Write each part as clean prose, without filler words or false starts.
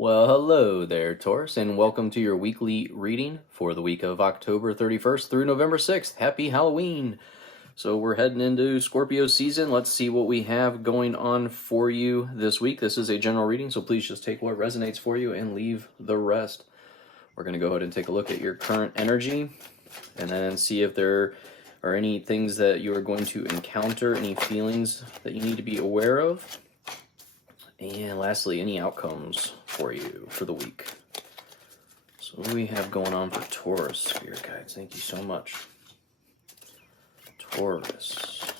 Well, hello there, Taurus, and welcome to your weekly reading for the week of October 31st through November 6th. Happy Halloween! So we're heading into Scorpio season. Let's see what we have going on for you this week. This is a general reading, so please just take what resonates for you and leave the rest. We're going to go ahead and take a look at your current energy and then see if there are any things that you are going to encounter, any feelings that you need to be aware of. And lastly, any outcomes for you for the week. So what do we have going on for Taurus, Spirit Guides? Thank you so much. Taurus.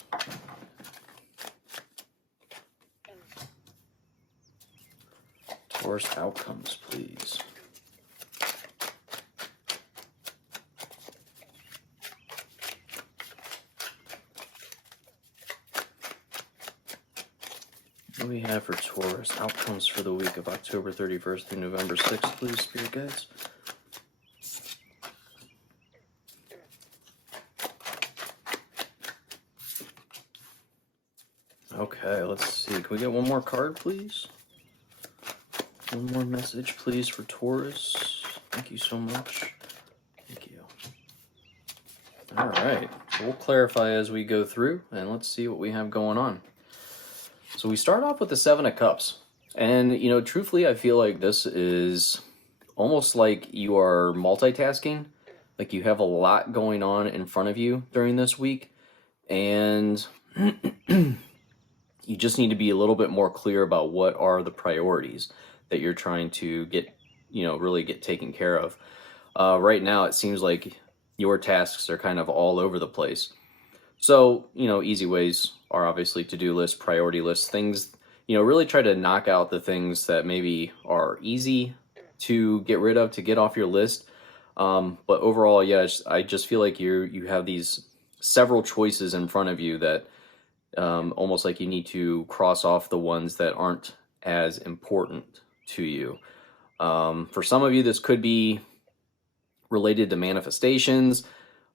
Taurus outcomes, please. What do we have for Taurus? Outcomes for the week of October 31st through November 6th, please, Spirit Guides. Okay, let's see. Can we get one more card, please? One more message, please, for Taurus. Thank you so much. Thank you. All right. So we'll clarify as we go through, and let's see what we have going on. So we start off with the Seven of Cups. And, truthfully, I feel like this is almost like you are multitasking. Like you have a lot going on in front of you during this week. And you just need to be a little bit more clear about what are the priorities that you're trying to get, really get taken care of. Right now, it seems like your tasks are kind of all over the place. So, easy ways are obviously to-do lists, priority lists, things, really try to knock out the things that maybe are easy to get rid of, to get off your list. But overall, yeah, I just feel like you have these several choices in front of you that almost like you need to cross off the ones that aren't as important to you. For some of you, this could be related to manifestations.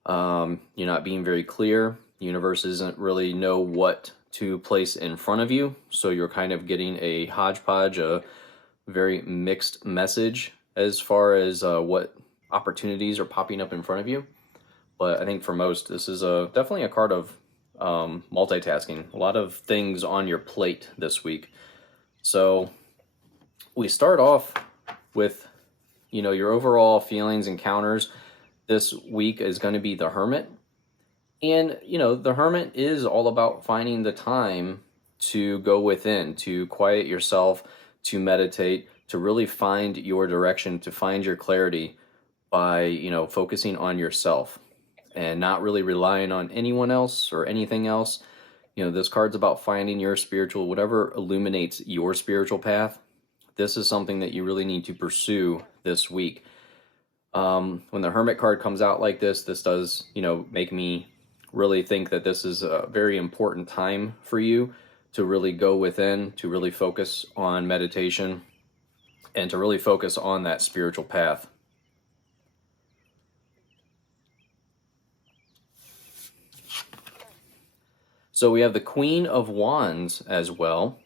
You're not being very clear. The universe doesn't really know what to place in front of you, so you're kind of getting a hodgepodge, a very mixed message as far as what opportunities are popping up in front of you. But I think for most, this is definitely a card of multitasking, a lot of things on your plate this week. So we start off with, your overall feelings, encounters. This week is going to be the Hermit. And, the Hermit is all about finding the time to go within, to quiet yourself, to meditate, to really find your direction, to find your clarity by, focusing on yourself and not really relying on anyone else or anything else. This card's about finding your spiritual, whatever illuminates your spiritual path. This is something that you really need to pursue this week. When the Hermit card comes out like this does, make me really think that this is a very important time for you to really go within, to really focus on meditation, and to really focus on that spiritual path. So we have the Queen of Wands as well,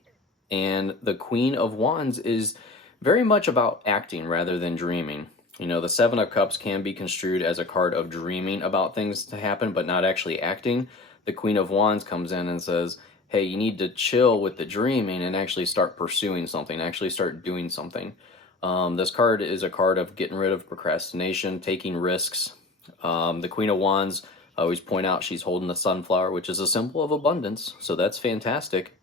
and the Queen of Wands is very much about acting rather than dreaming. The Seven of Cups can be construed as a card of dreaming about things to happen, but not actually acting. The Queen of Wands comes in and says, hey, you need to chill with the dreaming and actually start pursuing something, actually start doing something. This card is a card of getting rid of procrastination, taking risks. The Queen of Wands, I always point out she's holding the sunflower, which is a symbol of abundance, so that's fantastic.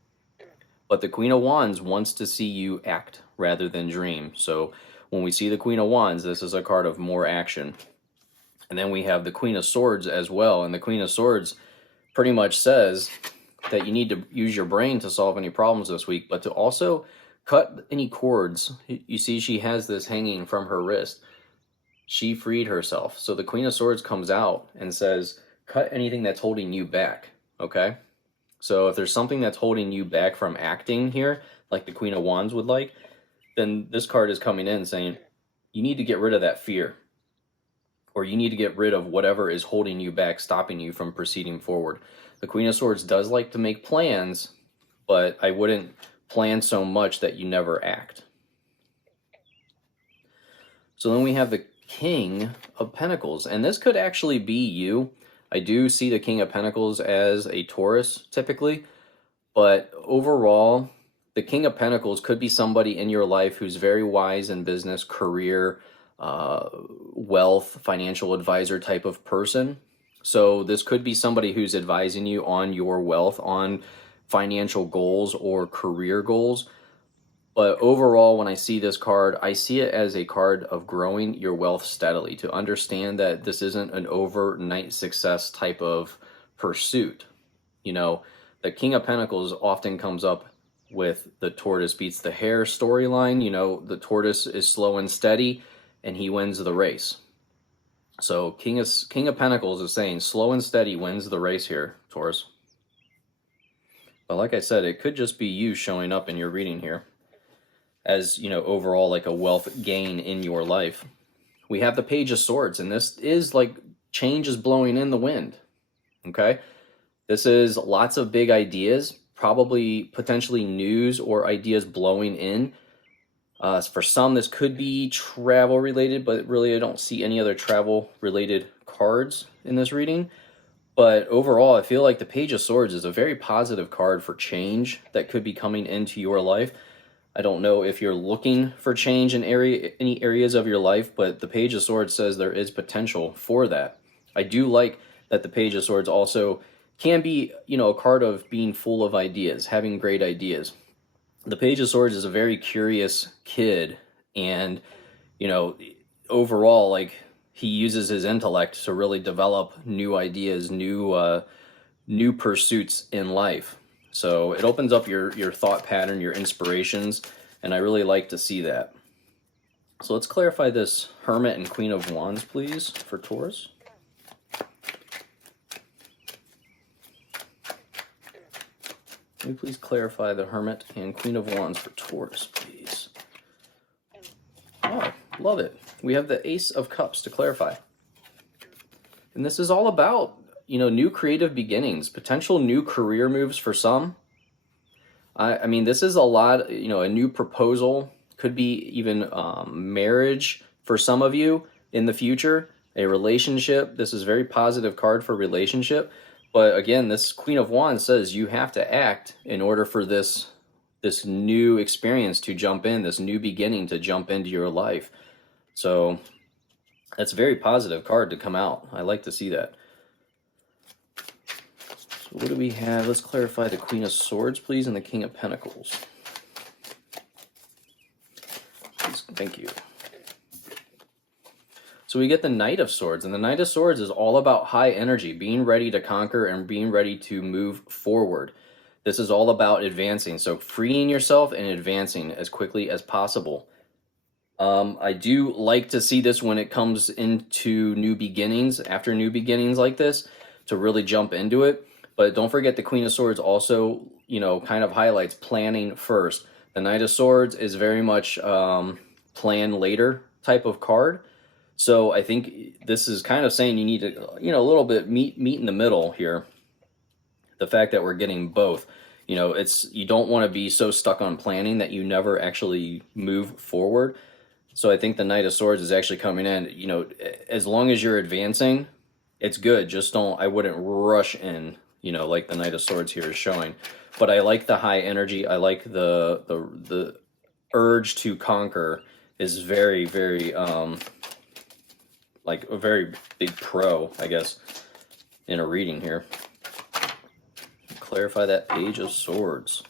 But the Queen of Wands wants to see you act rather than dream. So when we see the Queen of Wands, this is a card of more action. And then we have the Queen of Swords as well. And the Queen of Swords pretty much says that you need to use your brain to solve any problems this week, but to also cut any cords. You see she has this hanging from her wrist. She freed herself. So the Queen of Swords comes out and says, cut anything that's holding you back, okay? So if there's something that's holding you back from acting here, like the Queen of Wands would like, then this card is coming in saying, you need to get rid of that fear. Or you need to get rid of whatever is holding you back, stopping you from proceeding forward. The Queen of Swords does like to make plans, but I wouldn't plan so much that you never act. So then we have the King of Pentacles, and this could actually be you. I do see the King of Pentacles as a Taurus typically, but overall, the King of Pentacles could be somebody in your life who's very wise in business, career, wealth, financial advisor type of person. So this could be somebody who's advising you on your wealth, on financial goals or career goals. But overall, when I see this card, I see it as a card of growing your wealth steadily, to understand that this isn't an overnight success type of pursuit. You know, the King of Pentacles often comes up with the tortoise beats the hare storyline. You know, the tortoise is slow and steady, and he wins the race. So King of Pentacles is saying slow and steady wins the race here, Taurus. But like I said, it could just be you showing up in your reading here as, you know, overall like a wealth gain in your life. We have the Page of Swords, and this is like change is blowing in the wind. Okay? This is lots of big ideas, probably potentially news or ideas blowing in. For some, this could be travel related, but really I don't see any other travel related cards in this reading. But overall, I feel like the Page of Swords is a very positive card for change that could be coming into your life. I don't know if you're looking for change in any areas of your life, but the Page of Swords says there is potential for that. I do like that the Page of Swords also can be, you know, a card of being full of ideas, having great ideas. The Page of Swords is a very curious kid, and, you know, overall, like, he uses his intellect to really develop new ideas, new pursuits in life. So it opens up your thought pattern, your inspirations, and I really like to see that. So let's clarify this Hermit and Queen of Wands, please, for Taurus. Can you please clarify the Hermit and Queen of Wands for Taurus, please? Oh, love it. We have the Ace of Cups to clarify. And this is all about, you know, new creative beginnings, potential new career moves for some. I mean, this is a lot, you know, a new proposal, could be even marriage for some of you in the future, a relationship. This is a very positive card for relationship. But again, this Queen of Wands says you have to act in order for this new experience to jump in, this new beginning to jump into your life. So that's a very positive card to come out. I like to see that. So what do we have? Let's clarify the Queen of Swords, please, and the King of Pentacles. Please, thank you. So we get the Knight of Swords, and the Knight of Swords is all about high energy, being ready to conquer and being ready to move forward. This is all about advancing, so freeing yourself and advancing as quickly as possible. I do like to see this when it comes into new beginnings, after new beginnings like this, to really jump into it. But don't forget the Queen of Swords also, you know, kind of highlights planning first. The Knight of Swords is very much plan later type of card. So I think this is kind of saying you need to, you know, a little bit meet in the middle here. The fact that we're getting both, you know, you don't want to be so stuck on planning that you never actually move forward. So I think the Knight of Swords is actually coming in, you know, as long as you're advancing, it's good. Just I wouldn't rush in, you know, like the Knight of Swords here is showing. But I like the high energy. I like the urge to conquer is very, very, like a very big pro, I guess, in a reading here. Clarify that Page of Swords.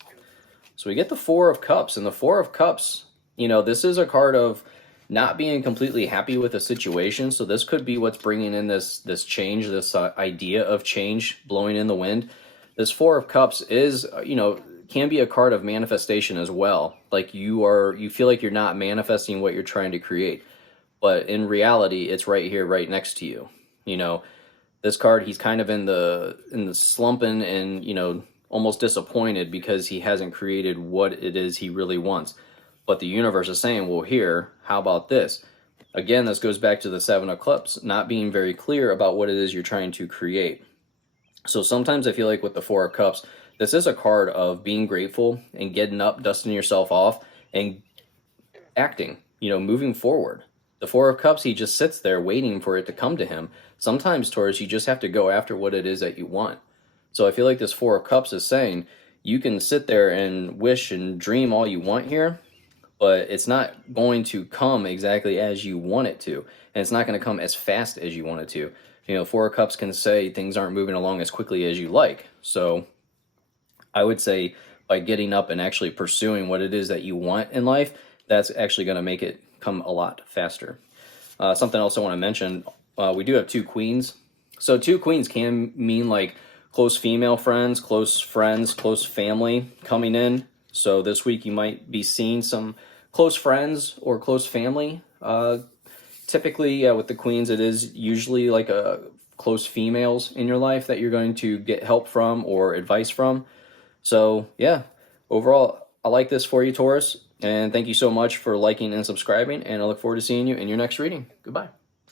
So we get the Four of Cups, and the Four of Cups, you know, this is a card of not being completely happy with a situation. So this could be what's bringing in this change, this idea of change blowing in the wind. This Four of Cups is, you know, can be a card of manifestation as well. Like you feel like you're not manifesting what you're trying to create. But in reality, it's right here, right next to you. You know, this card, he's kind of in the slumping and, you know, almost disappointed because he hasn't created what it is he really wants. But the universe is saying, well, here, how about this? Again, this goes back to the Seven of Cups, not being very clear about what it is you're trying to create. So sometimes I feel like with the Four of Cups, this is a card of being grateful and getting up, dusting yourself off, and acting, you know, moving forward. The Four of Cups, he just sits there waiting for it to come to him. Sometimes, Taurus, you just have to go after what it is that you want. So I feel like this Four of Cups is saying you can sit there and wish and dream all you want here, but it's not going to come exactly as you want it to. And it's not going to come as fast as you want it to. You know, Four of Cups can say things aren't moving along as quickly as you like. So I would say by getting up and actually pursuing what it is that you want in life, that's actually going to make it come a lot faster. Something else I want to mention, we do have two queens. So two queens can mean like close female friends, close family coming in. So this week you might be seeing some close friends or close family. Typically, with the queens, it is usually like a close females in your life that you're going to get help from or advice from. So yeah, overall, I like this for you, Taurus. And thank you so much for liking and subscribing. And I look forward to seeing you in your next reading. Goodbye.